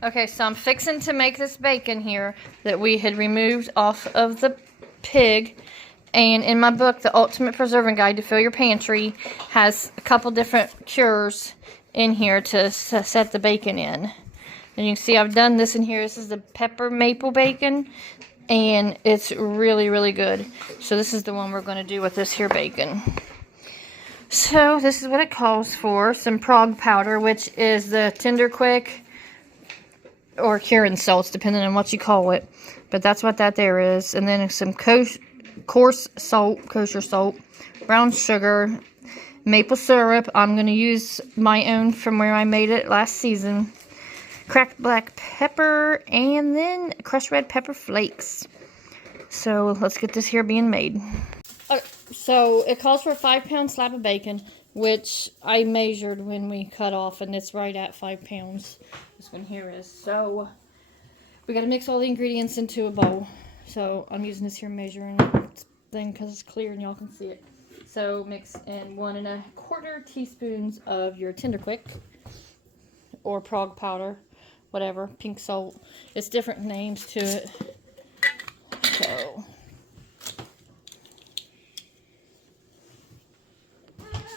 Okay, so I'm fixing to make this bacon here that we had removed off of the pig. And in my book, The Ultimate Preserving Guide to Fill Your Pantry, has a couple different cures in here to set the bacon in. And you can see I've done this in here. This is the pepper maple bacon. And it's really, really good. So this is the one we're going to do with this here bacon. So this is what it calls for. Some prog powder, which is the Tender Quick or curing salts, depending on what you call it. But that's what that there is. And then some coarse salt, kosher salt, brown sugar, maple syrup. I'm going to use my own from where I made it last season. Cracked black pepper, and then crushed red pepper flakes. So let's get this here being made. So it calls for a 5-pound slab of bacon, which I measured when we cut off, and it's right at 5 pounds. This one here is. So we got to mix all the ingredients into a bowl. So I'm using this here measuring thing because it's clear and y'all can see it. So mix in 1 1/4 teaspoons of your Tender Quick or prog powder, whatever, pink salt. It's different names to it. So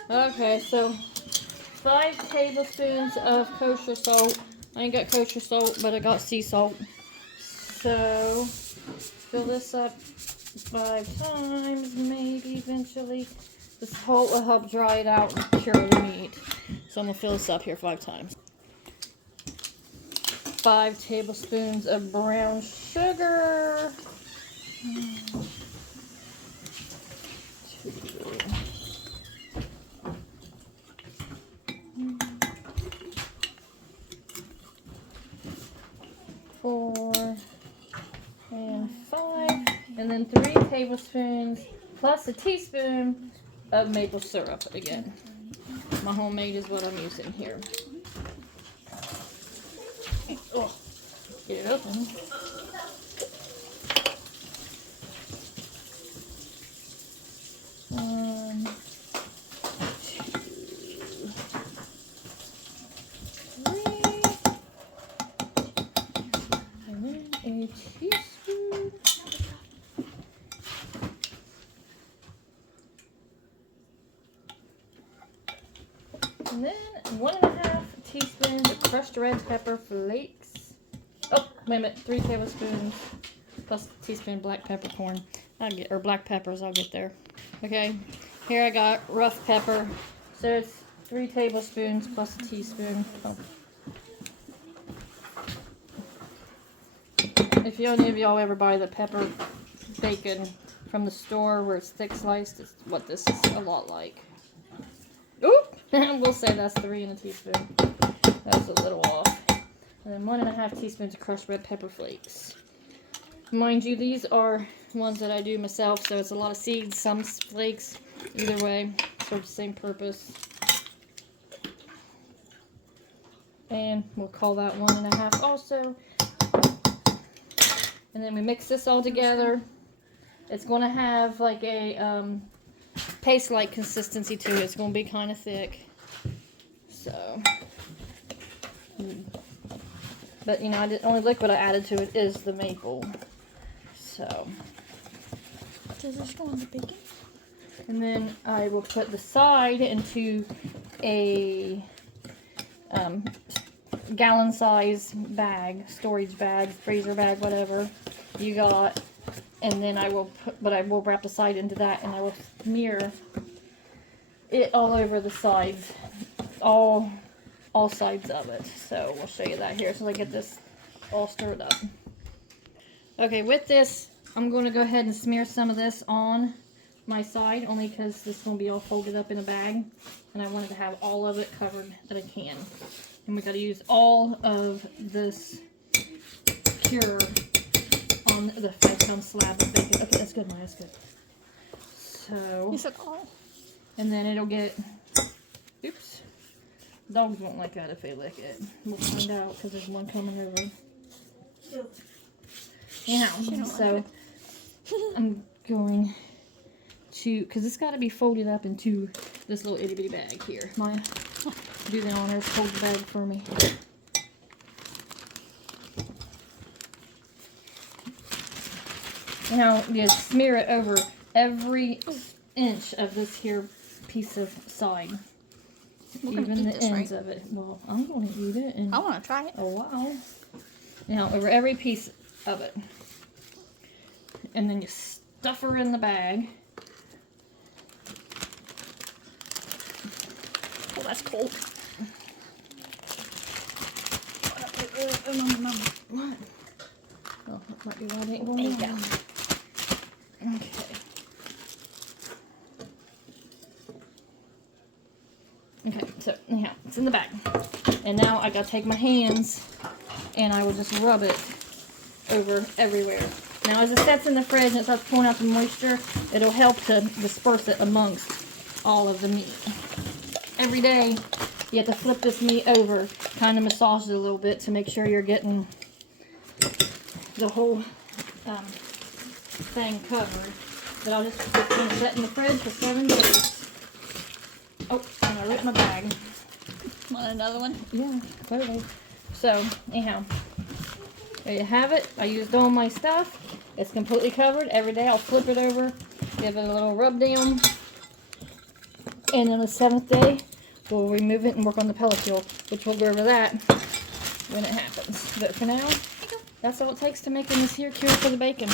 okay, so 5 tablespoons of kosher salt. I ain't got kosher salt, but I got sea salt. So fill this up 5 times, maybe eventually. This salt will help dry it out and cure the meat. So I'm gonna fill this up here 5 times. 5 tablespoons of brown sugar. 2, 4, and 5, and then 3 tablespoons plus a teaspoon of maple syrup again. My homemade is what I'm using here. Oh, get it open. One, 2, 3, and then a teaspoon. And then 1 1/2 teaspoons of crushed red pepper flakes. Oh, wait a minute, 3 tablespoons plus a teaspoon black peppercorn. Or black peppers, I'll get there. Okay, here I got rough pepper. So it's 3 tablespoons plus a teaspoon. Oh. If any of y'all ever buy the pepper bacon from the store where it's thick sliced, it's what this is a lot like. Oop! We'll say that's 3 and a teaspoon. That's a little off. And then 1 1/2 teaspoons of crushed red pepper flakes. Mind you, these are ones that I do myself, so it's a lot of seeds, some flakes. Either way, serve the same purpose. And we'll call that 1 1/2 also. And then we mix this all together. It's going to have like a paste-like consistency to it. It's going to be kind of thick. So, but you know, the only liquid I added to it is the maple. So, does this go on the bacon? And then I will put the side into a gallon size bag, storage bag, freezer bag, whatever you got. And then I will wrap the side into that, and I will smear it all over the sides, all sides of it. So we'll show you that here as I get this all stirred up. Okay, with this, I'm going to go ahead and smear some of this on my side, only because this is going to be all folded up in a bag, and I wanted to have all of it covered that I can. And we got to use all of this cure on the 5-pound slab of bacon. Okay, that's good, Maya, that's good. So, You said all. And then it'll get, oops, dogs won't like that if they lick it. We'll find out because there's one coming over. Yeah, so I'm going to, because it's got to be folded up into this little itty bitty bag here. Maya, do the honors, hold the bag for me. Now you smear it over every inch of this here piece of side. We're gonna Even eat the this, ends right? of it. Well, I'm going to eat it in I want to try it. a while. Now over every piece of it. And then you stuff her in the bag. Oh, that's cold. What? Oh, that might be why it ain't going There you on. go. Okay. Okay, so anyhow, it's in the bag. And now I gotta take my hands and I will just rub it over everywhere. Now as it sets in the fridge and it starts pulling out the moisture, it'll help to disperse it amongst all of the meat. Every day you have to flip this meat over, kind of massage it a little bit to make sure you're getting the whole thing covered. But I'll just gonna set in the fridge for 7 days. Oh, and I ripped my bag. Want another one? Yeah, totally. So, anyhow, there you have it. I used all my stuff. It's completely covered. Every day I'll flip it over, give it a little rub down. And then the 7th day, we'll remove it and work on the pellicule, which we'll go over that when it happens. But for now, that's all it takes to making this here cure for the bacon.